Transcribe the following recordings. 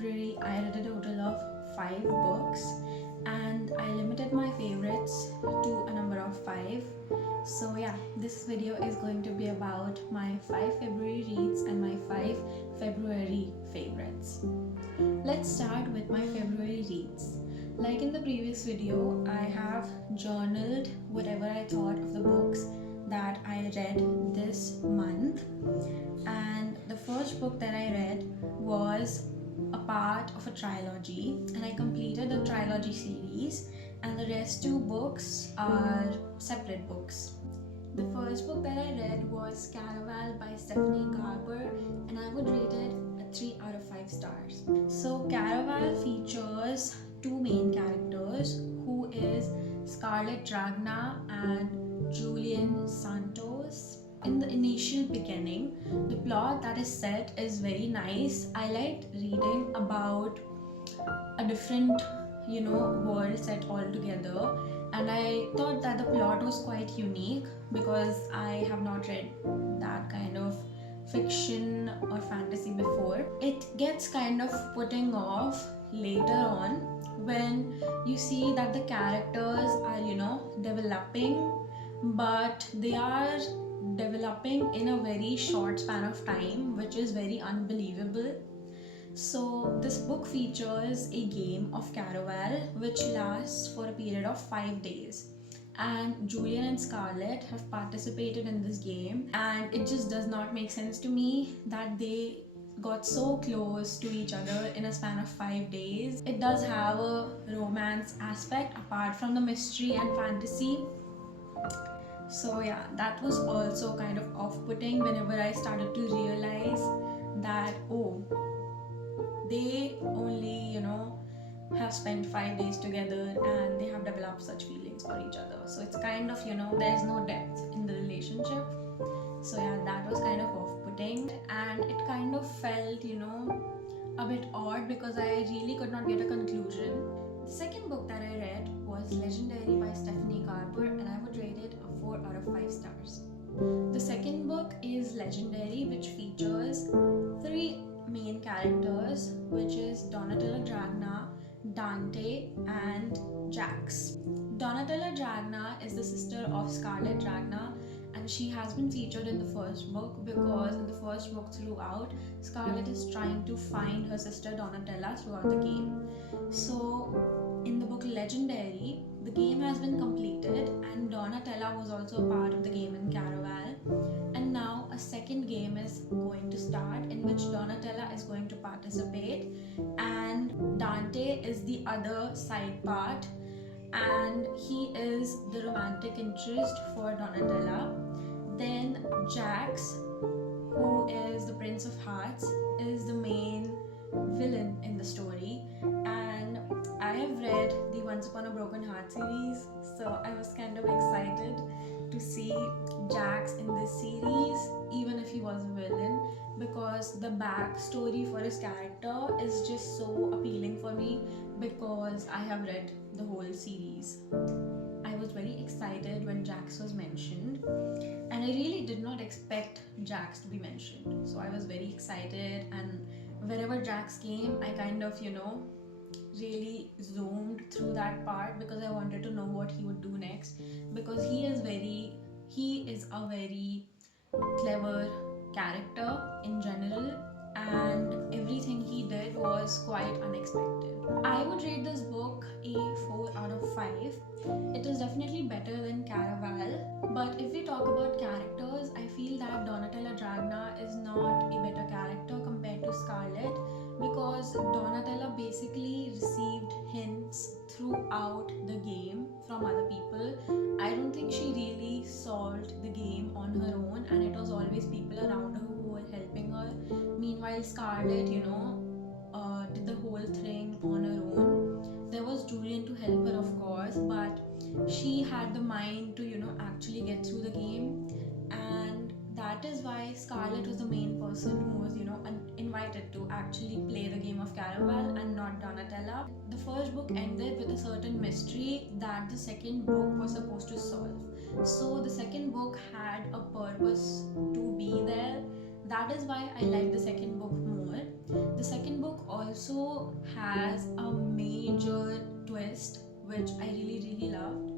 February, I read a total of 5 books and I limited my favorites to a number of 5. So, yeah, this video is going to be about my 5 February reads and my 5 February favorites. Let's start with my February reads. Like in the previous video, I have journaled whatever I thought of the books that I read this month, and the first book that I read was a part of a trilogy, and I completed the trilogy series, and the rest 2 books are separate books. The first book that I read was Caraval by Stephanie Garber, and I would rate it a 3 out of 5 stars. So Caraval features 2 main characters, who is Scarlett Ragna and Julian Santos. In the initial beginning, the plot that is set is very nice. I liked reading about a different, world set all together, and I thought that the plot was quite unique because I have not read that kind of fiction or fantasy before. It gets kind of putting off later on when you see that the characters are, developing, but they are developing in a very short span of time, which is very unbelievable. So this book features a game of Caraval which lasts for a period of 5 days, and Julian and Scarlett have participated in this game, and it just does not make sense to me that they got so close to each other in a span of 5 days. It does have a romance aspect apart from the mystery and fantasy. So yeah, that was also kind of off-putting whenever I started to realize that, they only, have spent 5 days together and they have developed such feelings for each other. So it's kind of, there's no depth in the relationship. So yeah, that was kind of off-putting, and it kind of felt, a bit odd because I really could not get a conclusion. The second book that I read was Legendary by Stephanie Garber, and I would rate it a 4 out of 5 stars. The second book is Legendary, which features 3 main characters, which is Donatella Dragna, Dante, and Jax. Donatella Dragna is the sister of Scarlett Dragna, and she has been featured in the first book because in the first book throughout, Scarlett is trying to find her sister Donatella throughout the game. So in the book Legendary, the game has been completed and Donatella was also a part of the game in Caraval, and now a second game is going to start in which Donatella is going to participate, and Dante is the other side part, and he is the romantic interest for Donatella. Then Jax, who is the Prince of Hearts, is the main villain in the story, and I have read the Once Upon a Broken Heart series, so I was kind of excited to see Jax in this series, even if he was a villain, because the backstory for his character is just so appealing for me because I have read the whole series. I was very excited when Jax was mentioned, and I really did not expect Jax to be mentioned. So I was very excited, and wherever Jax came, I kind of, really zoomed through that part because I wanted to know what he would do next, because he is a very clever character in general, and everything he did was quite unexpected. I would rate this book a 4 out of 5. It is definitely better than Caraval, but if we talk about characters, I feel that Donatella Dragna is not a better character compared to Scarlett, because Donatella basically received hints throughout the game from other people. I don't think she really solved the game on her own, and it was always people around her who were helping her. Meanwhile, Scarlett, did the whole thing on her own. There was Julian to help her, of course, but she had the mind to, actually get through the game, and that is why Scarlett was the main person who was, invited to actually play the game of Caraval and not Donatella. The first book ended with a certain mystery that the second book was supposed to solve. So the second book had a purpose to be there. That is why I like the second book more. The second book also also has a major twist which I really really loved.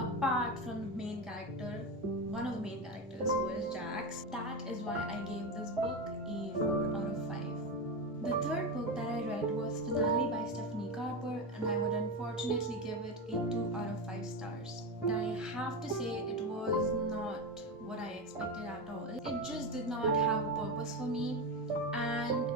Apart from the main character, one of the main characters who is Jax, that is why I gave this book a 4 out of 5. The third book that I read was Finale by Stephanie Carper, and I would unfortunately give it a 2 out of 5 stars. And I have to say, it was not what I expected at all. It just did not have a purpose for me, and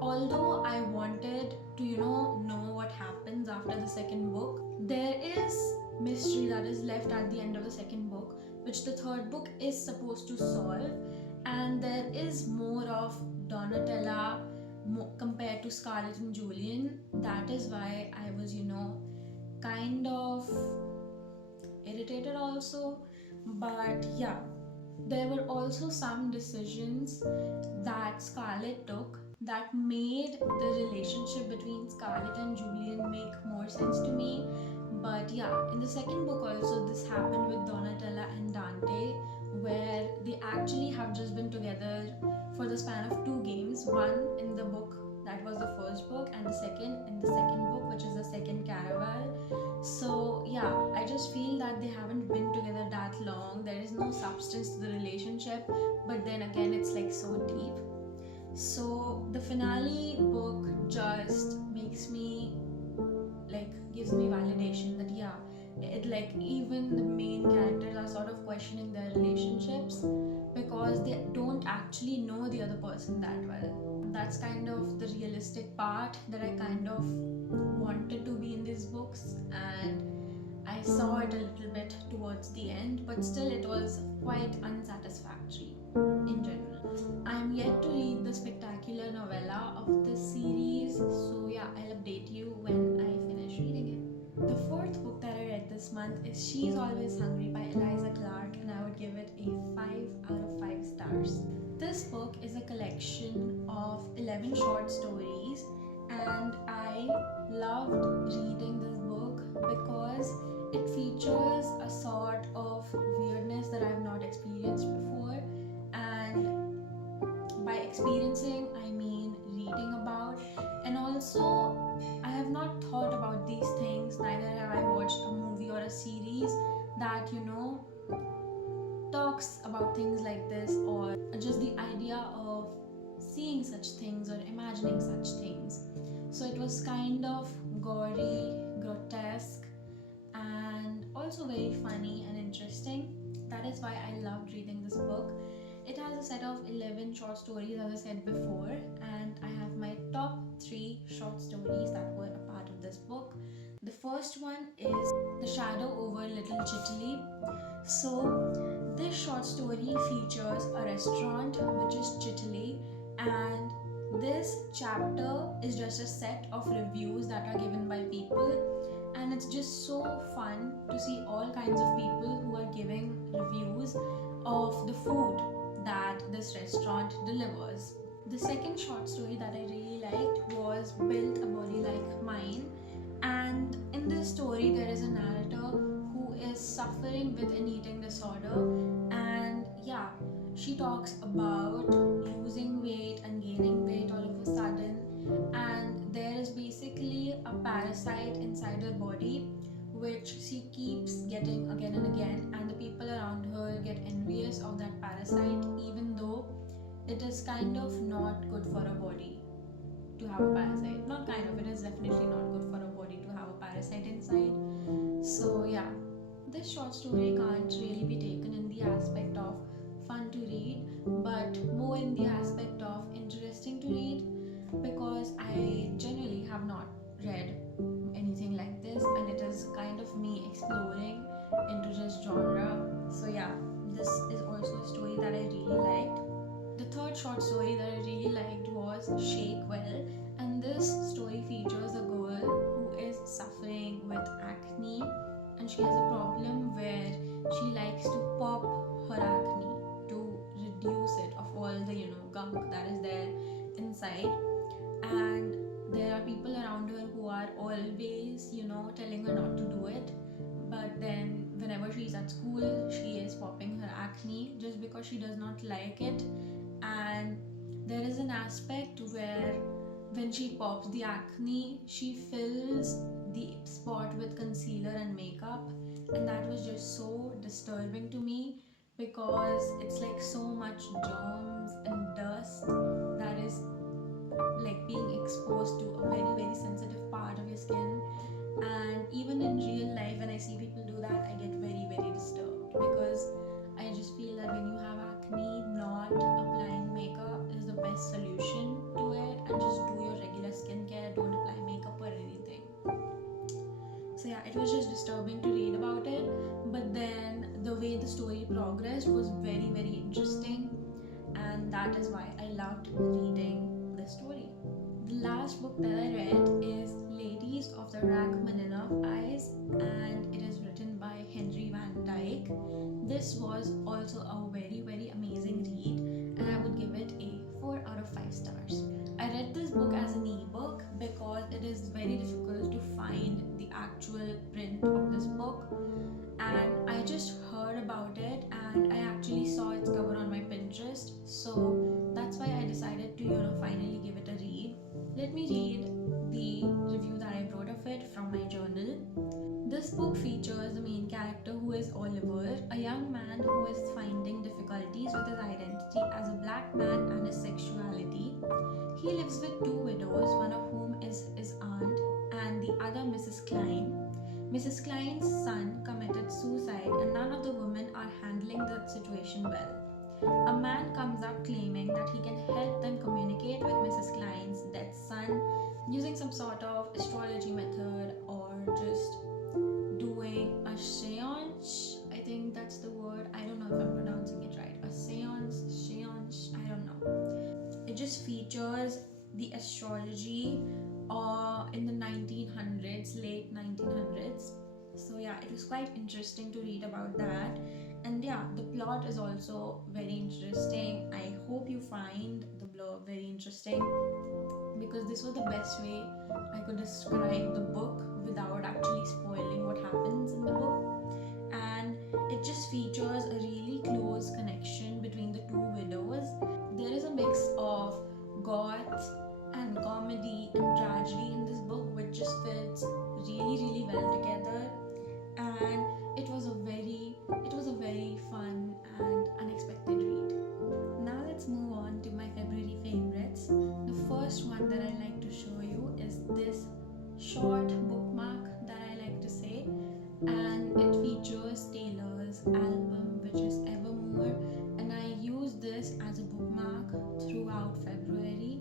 although I wanted to, know what happens after the second book, there is mystery that is left at the end of the second book, which the third book is supposed to solve, and there is more of Donatella compared to Scarlett and Julian. That is why I was, kind of irritated also. But yeah, there were also some decisions that Scarlett took that made the relationship between Scarlett and Julian make more sense to me. But yeah, in the second book also this happened with Donatella and Dante, where they actually have just been together for the span of 2 games, one in the book that was the first book, and the second in the second book, which is the second Caraval. So yeah, I just feel that they haven't been together that long. There is no substance to the relationship, but then again it's like so deep. So the finale book just makes me like gives me validation that yeah, it like even the main characters are sort of questioning their relationships because they don't actually know the other person that well. That's kind of the realistic part that I kind of wanted to be in these books, and I saw it a little bit towards the end, but still it was quite unsatisfactory in general. I am yet to read the spectacular novella of this series, so yeah, I'll update you when I finish reading it. The fourth book that I read this month is She's Always Hungry by Eliza Clark, and I would give it a 5 out of 5 stars. This book is a collection of 11 short stories, and I loved reading this book because it features a sort of weirdness that I've not experienced before. And by experiencing, I mean reading about, and also I have not thought about these things, neither have I watched a movie or a series that talks about things like this, or just the idea of seeing such things or imagining such things. So it was kind of gory, grotesque, and also very funny and interesting. That is why I loved reading this book. It has a set of 11 short stories, as I said before, and I have my top 3 short stories that were a part of this book. The first one is The Shadow Over Little Chitaly. So, this short story features a restaurant which is Chitaly, and this chapter is just a set of reviews that are given by people, and it's just so fun to see all kinds of people who are giving reviews of the food that this restaurant delivers. The second short story that I really liked was Built a Body Like Mine, and in this story there is a narrator who is suffering with an eating disorder, and yeah, she talks about losing weight and gaining weight all of a sudden, and there is basically a parasite inside her body which she keeps getting again and again, and the people around her get envious of that parasite, even though it is kind of not good for a body to have a parasite. Not kind of, it is definitely not good for a body to have a parasite inside. So yeah, this short story can't really be taken in the aspect of fun to read, but more in the aspect of interesting to read, because I generally have not read anything like this, and it is kind of me exploring into this genre. So yeah, this is also a story that I really liked. The third short story that I really liked was Shake Well, and this story features a girl who is suffering with acne, and she has a problem where she likes to pop her acne to reduce it of all the gunk that is there inside. And there are people around her who are always telling her not to do it, but then whenever she's at school she is popping her acne just because she does not like it. And there is an aspect where when she pops the acne, she fills the spot with concealer and makeup, and that was just so disturbing to me because it's like so much germs and dust that is like being exposed to a very very sensitive part of your skin. And even in real life, when I see people do that, I get very very disturbed because I just feel that when you have acne, not applying makeup is the best solution to it, and just do your regular skincare, don't apply makeup or anything. So yeah, it was just disturbing to read about it, but then the way the story progressed was very very interesting, and that is why I loved reading the story. The last book that I read is Ladies of the Rachmaninoff Eyes, and it is written by Henry Van Dyke. This was also a very very amazing read, and I would give it a 4 out of 5 stars. I read this book as an ebook because it is very difficult to find the actual print of this book, and I just heard about it and I actually saw its cover on my Pinterest, so that's why I decided to finally give it a read. Let me read the review that I wrote of it from my journal. This book features the main character, who is Oliver, a young man who is finding difficulties with his identity as a black man and his sexuality. He lives with two widows, one of whom is his aunt and the other Mrs. Klein. Mrs. Klein's son committed suicide, and none of the women are handling the situation well. A man comes up claiming that he can help them communicate with Mrs. Klein's dead son using some sort of astrology method, or just doing a seance. I think that's the word. I don't know if I'm pronouncing it right. A seance, I don't know. It just features the astrology in the 1900s, late 1900s. So yeah, it was quite interesting to read about that. And yeah, the plot is also very interesting. I hope you find the blurb very interesting, because this was the best way I could describe the book without actually spoiling what happens in the book. And it just features a really close connection between the two widows. There is a mix of goth and comedy and tragedy in this book, which just fits really really well together. And it was a very fun and unexpected read. Now let's move on to my February favorites. The first one that I like to show you is this short bookmark that I like to say, and it features Taylor's album, which is Evermore, and I use this as a bookmark throughout February.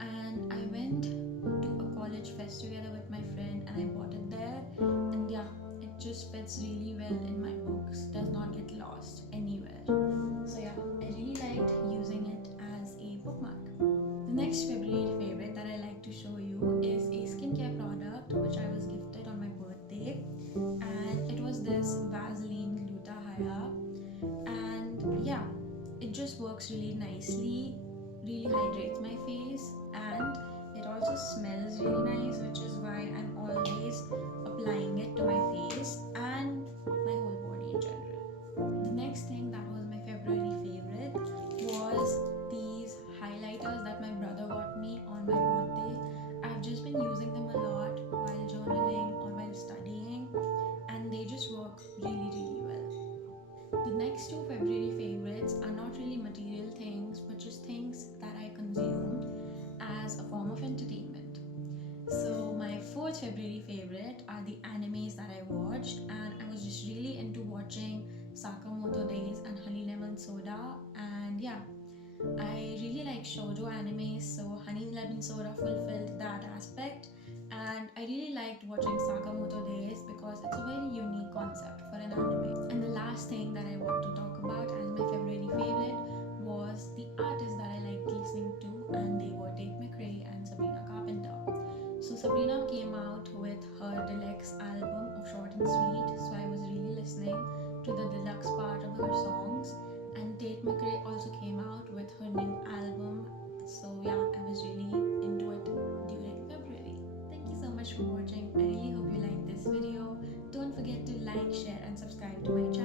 And I went to a college fest together with my friend and I bought it there, and yeah, it just fits really well in my books, does not get lost anywhere. So yeah, I really liked using it as a bookmark. The next February favorite that I like to show you is a skincare product which I was gifted on my birthday, and it was this Vaseline Gluta-Hya. And yeah, it just works really nicely, really hydrates my face, and it also smells really nice, which is why I'm always applying it to my face and my whole body in general. The next thing that was my February favorite was these highlighters that my brother got me on my birthday. I've just been using them a lot while journaling or while studying, and they just work really really well. The next two February favorites are not really material things, but just things that I consumed as a form of entertainment. So my fourth February favorite are the animes that I watched, and I was just really into watching Sakamoto Days and Honey Lemon Soda. And yeah, I really like shoujo animes, so Honey Lemon Soda fulfilled that aspect, and I really liked watching Sakamoto Days because it's a very unique concept for an anime. And the last thing that I want to talk about as my February favorite was the artists that I liked listening to, and they were Tate McRae and Sabrina Carpenter. So Sabrina came out with her deluxe album of Short and Sweet, so I was really listening to the deluxe part of her songs. And Tate McRae also came out with her new album, so yeah, I was really into it during February. Thank you so much for watching. I really hope you liked this video. Don't forget to like, share and subscribe to my channel.